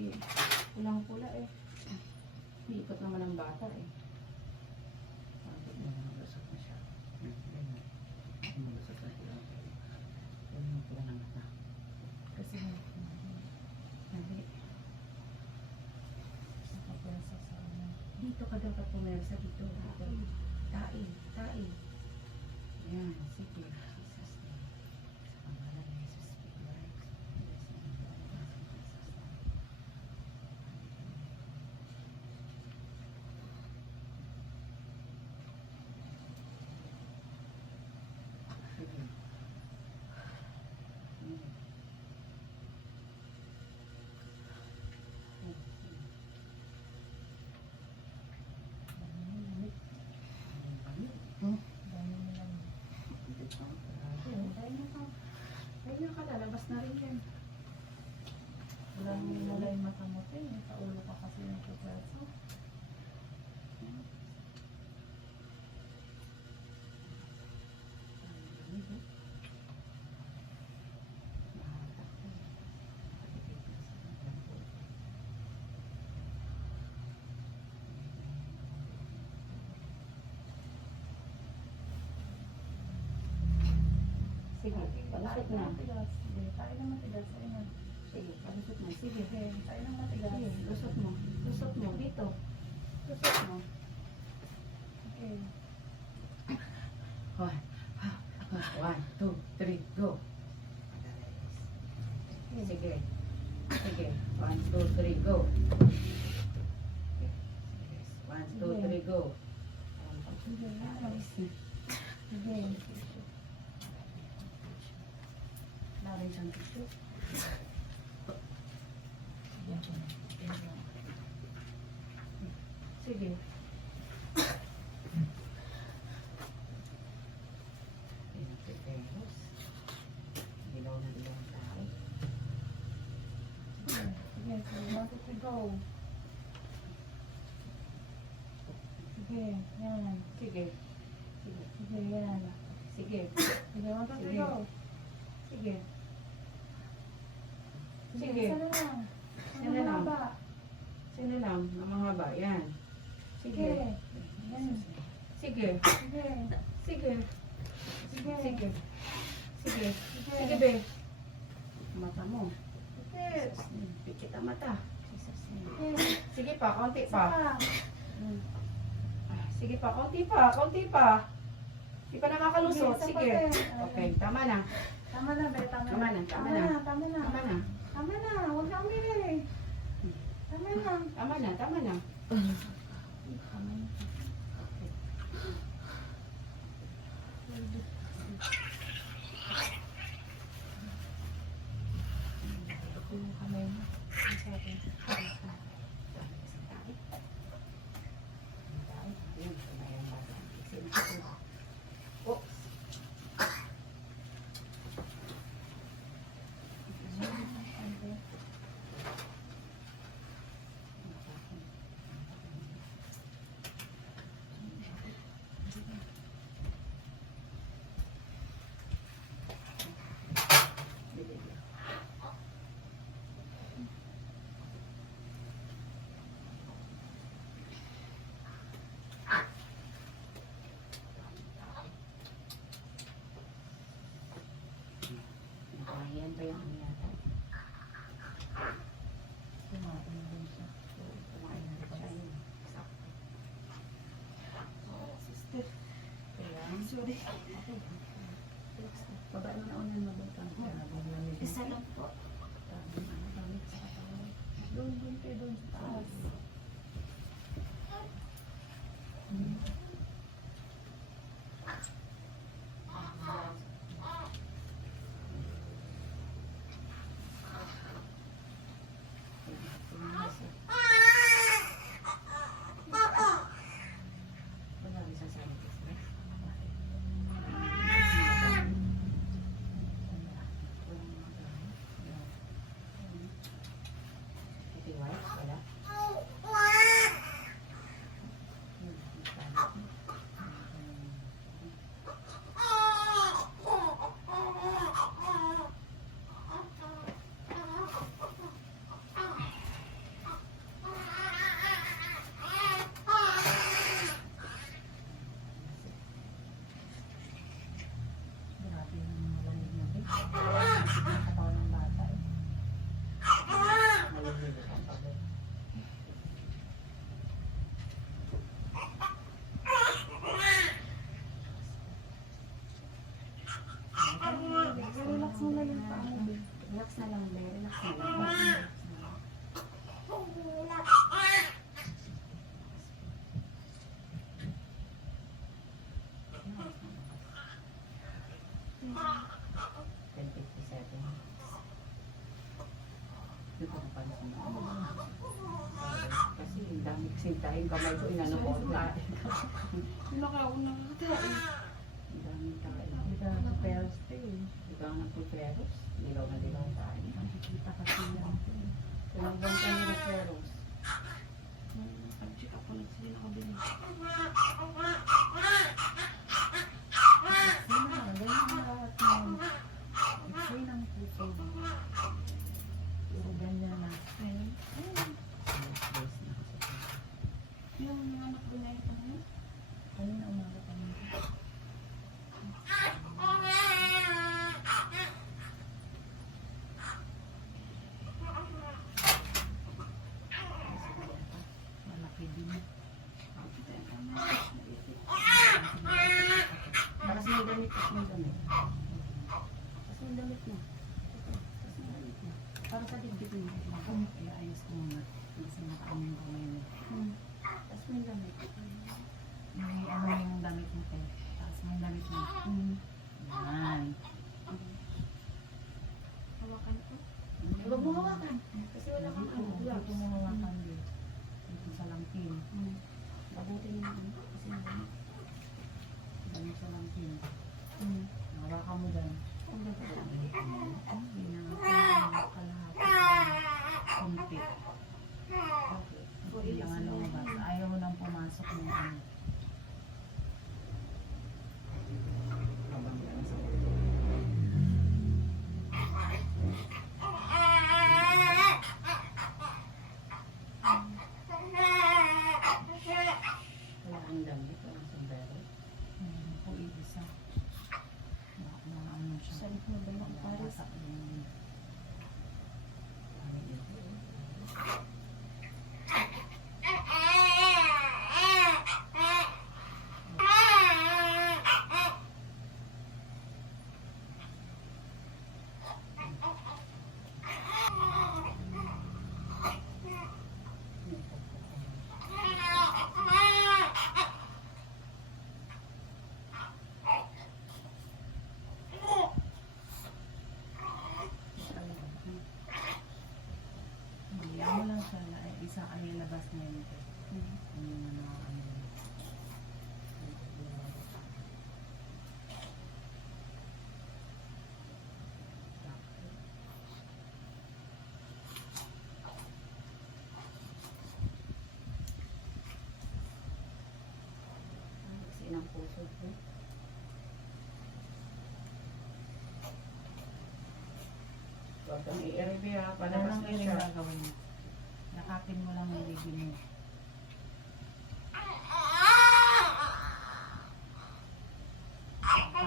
kasi pulang-pula eh. Iikot naman ang bata eh. Bakit mo magasot na siya? Magasot na siya. Huwag mo pula ng mata. Kasi hindi. Nakapwersa sa ano. Dito ka dapat pumersa dito. Tae. Tae. Yan. Sige. Jesus name. Sa pangalan ni Jesus, speak life. Sige. Dami nilang Ayun na ka, lalabas na rin yan. wala nang mulay mata mo te. Sa ulo ka kasi yung kupwersa. Sige, palusot na. Matigas. Sige, tayo na matigas. Tayo na. Sige, palusot na. Sige. Sige, tayo na matigas. Sige, lusot mo. Lusot mo. Dito. Lusot mo. Okay. 1, 2, 3, go! Sige. Sige. 1, 2, 3, go. 1, 2, 3, go. Sige, yan. Sige. Lari siyang tissue. Sige. Dilaw na dilaw ang tao. Sige, bakit to go? Sige, yan. Sige. Sige. Sige, yan. Sige. Sige, bakit to Sige. go? Sige. Sige, Sige. sana lang. Sana lang. Haba. Sino lang? Ang mahaba. Yan. Sige. Yan. Sige. Sige. Sige. Sige. Sige. Sige. Sige. Sige, be. Mata mo. Sige. Pikit ang mata. Jesus name. Sige. Sige pa, konti pa. Saka. Sige pa, konti pa, konti pa. Di pa nakakalusot. Sige, Sige. isa pa, Okay, tama na. Tama na, be. Tama Tama na, tama na. Tama na. Tama na. Tama na. Huwag na umili. Tama na. Tama na, tama na. Yung kamay mo. Yung sa akin. Oops. Ayan ba yung yata? Kumain na rin siya. Kumain na siya yun. Sakto. Sister. Kaya, Sorry. baba mo na unan mabutang. Isa lang po. Gamit sa katawan. Doon kayo doon sa taas. Wala rin sasabi ko sa na lang, Be. Relax na lang. Hindi ko napansin. Kasi ang dami kasi tayong kamay ko, inano ko. Nakauna ka tayo. Ang dami tayo. Hindi ka nag-peros to eh. Hindi ka nagpuperos. Dilaw na dilaw tayo. Nakikita kasi yan. Ilang buwan ka ni Roseros? Pag-check up ko na sila nakabili. Sino na, ganyan ang lahat ng x-ray ng puso. Puro ganyan na. Ayun. Yes, na kasi. Yung mga anak ko na ito ngayon. Kanina umaga pa nito. Malaki din. Tapos may damit, tapos may damit. Tapos may damit na. Tapos may damit na. Para sa dibdib mo. Iayos ko muna. Kasi nakaamin ko ngayon. Tapos may damit. May ano yung damit mo te. Tapos may damit mo. Yan. Hawakan ko. Huwag mo hawakan. Kasi wala kang ano. Dito mo hawakan din. Dito sa langkin. Bagutin mo ano. Kasi may damit. Dito sa langkin. Hawakan mo dyan. Ang gagawin. Hindi na nga kalahati. Kunti. Okay. Hindi lang ano ba? Ayaw mo nang pumasok ng ano. Habang yan sa wala kang damit. Walang sombrero. Po isa. Ano siya. Saan ko ba yung Paris? Wasak yung Ano yun? ano lang siya na isa ano yung labas na yun. Yung ano ano. Kasi ng puso ko. Huwag kang i-review ha. Ano Palabas lang na yung siya. gagawin mo? Yakapin mo lang yung bibig mo. Yakapin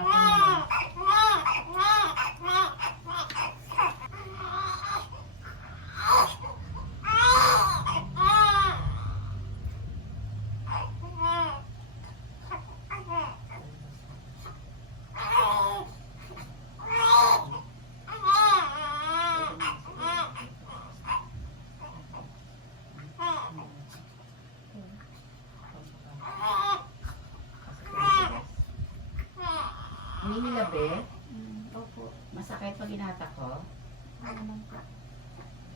mo lang. Ninilabi? Opo. Masakit pag inatak ko? Ano lang po.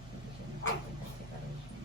Hindi siya nagpapagod separation.